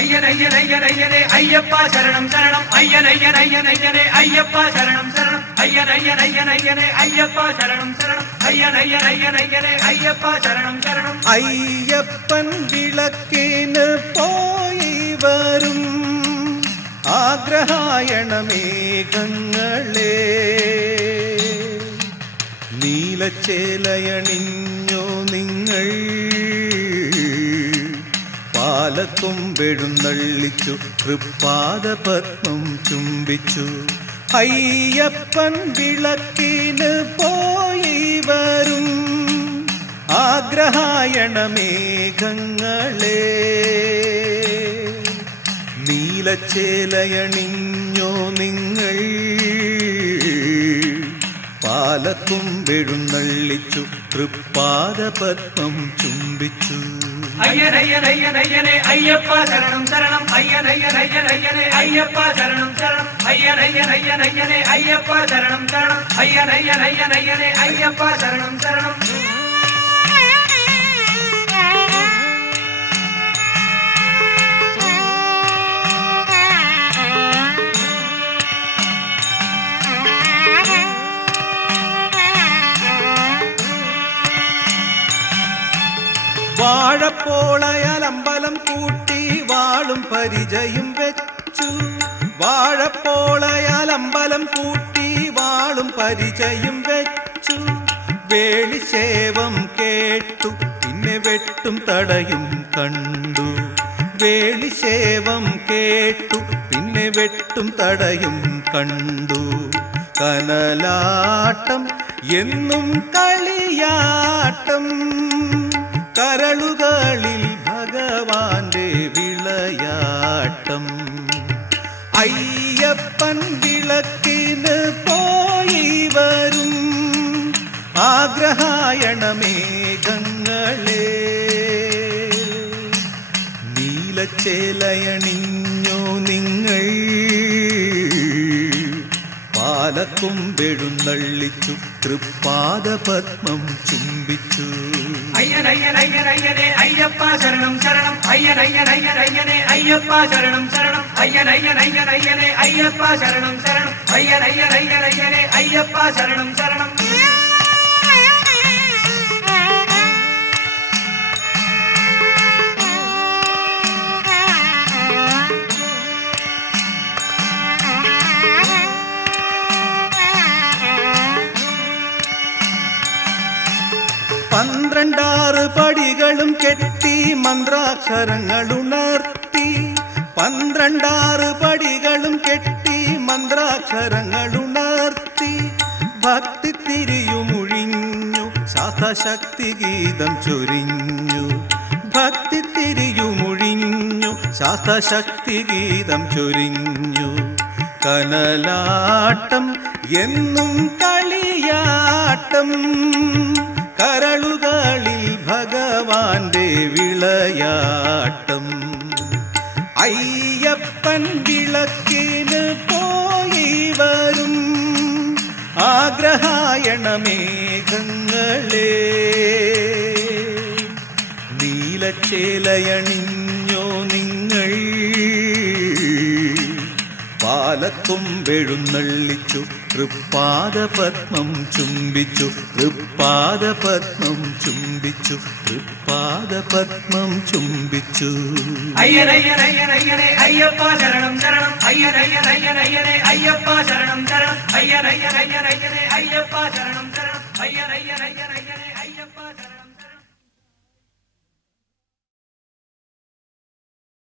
അയ്യനയ്യനയ്യനയ്യനെ അയ്യപ്പ ശരണം ശരണം അയ്യനയ്യനയ്യനയ്യനെ അയ്യപ്പ ശരണം ശരണം അയ്യനയ്യനയ്യനയ്യനെ അയ്യപ്പ ശരണം ശരണം അയ്യനയ്യനയ്യനയ്യനെ അയ്യപ്പ ശരണം ശരണം. അയ്യപ്പൻ വിളക്കിന് പോയി വരും ആഗ്രഹായണ മേഘങ്ങളെ, നീലച്ചേലയണിഞ്ഞോ നിങ്ങൾ, പാലക്കൊമ്പെഴുന്നള്ളിച്ചു തൃപ്പാദപത്മം ചുംബിച്ചു. അയ്യപ്പൻ വിളക്കിന് പോയി വരും ആഗ്രഹായണ മേഘങ്ങളെ, നീലച്ചേലയണിഞ്ഞോ നിങ്ങൾ, പാലക്കൊമ്പെഴുന്നള്ളിച്ചു തൃപ്പാദപത്മം ചുംബിച്ചു. അയ്യനയ്യനയ്യനയ്യനെ അയ്യപ്പ ശരണം ശരണം അയ്യനയ്യനയ്യനയ്യനെ അയ്യപ്പ ശരണം ശരണം അയ്യനയ്യനയ്യനയ്യനെ അയ്യപ്പ ശരണം ശരണം അയ്യനയ്യനയ്യനയ്യനെ അയ്യപ്പ ശരണം ശരണം. വാഴപ്പോളയാൽ അമ്പലം കൂട്ടി വാളും പരിചയും വെച്ചു, വാഴപ്പോളയാൽ അമ്പലം കൂട്ടി വാളും പരിചയും വെച്ചു. വേളിശേവം കേട്ടു പിന്നെ വെട്ടും തടയും കണ്ടു, വേളിശേവം കേട്ടു പിന്നെ വെട്ടും തടയും കണ്ടു. കനലാട്ടം എന്നും കളിയാട്ടം, കരളുകളിൽ ഭഗവാന്റെ വിളയാട്ടം. അയ്യപ്പൻ വിളക്കിന് പോയി വരും ആഗ്രഹായണ മേഘങ്ങളെ, നീലച്ചേലയണിഞ്ഞോ നിങ്ങൾ, പാലക്കൊമ്പെഴുന്നള്ളിച്ചു തൃപ്പാദപത്മം ചുംബിച്ചു. അയ്യനയ്യനയ്യനയ്യനെ അയ്യപ്പ ശരണം ശരണം അയ്യനയ്യനയ്യനയ്യനെ അയ്യപ്പ ശരണം ശരണം അയ്യനയ്യനയ്യനയ്യനെ അയ്യപ്പ ശരണം ശരണം അയ്യനയ്യനയ്യനയ്യനെ അയ്യപ്പ ശരണം ശരണം. പന്ത്രണ്ടാറ് പടികളും കെട്ടി മന്ത്രാക്ഷരങ്ങളുണർത്തി, പന്ത്രണ്ടാറ് പടികളും കെട്ടി മന്ത്രാക്ഷരങ്ങളുണർത്തി. ഭക്തി തിരിയുമൊഴിഞ്ഞു ശാസ്ത്രശക്തി ഗീതം ചൊരിഞ്ഞു, ഭക്തി തിരിയുമൊഴിഞ്ഞു ശാസ്ത്രശക്തി ഗീതം ചൊരിഞ്ഞു. കനലാട്ടം എന്നും കളിയാട്ടം, കരളുകളിൽ ഭഗവാന്റെ വിളയാട്ടം. അയ്യപ്പൻ വിളക്കിന് പോയി വരും ആഗ്രഹായണ മേഘങ്ങളെ, നീലച്ചേലയണിഞ്ഞോ നിങ്ങൾ, പാലക്കൊമ്പെഴുന്നള്ളിച്ചു തൃപ്പാദപത്മം ചുംബിച്ചു, തൃപ്പാദപത്മം ചുംബിച്ചു, തൃപ്പാദപത്മം ചുംബിച്ചു. അയ്യനയ്യനയ്യനയ്യനെ അയ്യപ്പ ശരണം ശരണം അയ്യനയ്യനയ്യനയ്യനെ അയ്യപ്പ ശരണം ശരണം അയ്യനയ്യനയ്യനയ്യനെ അയ്യപ്പ ശരണം ശരണം അയ്യനയ്യനയ്യനയ്യനെ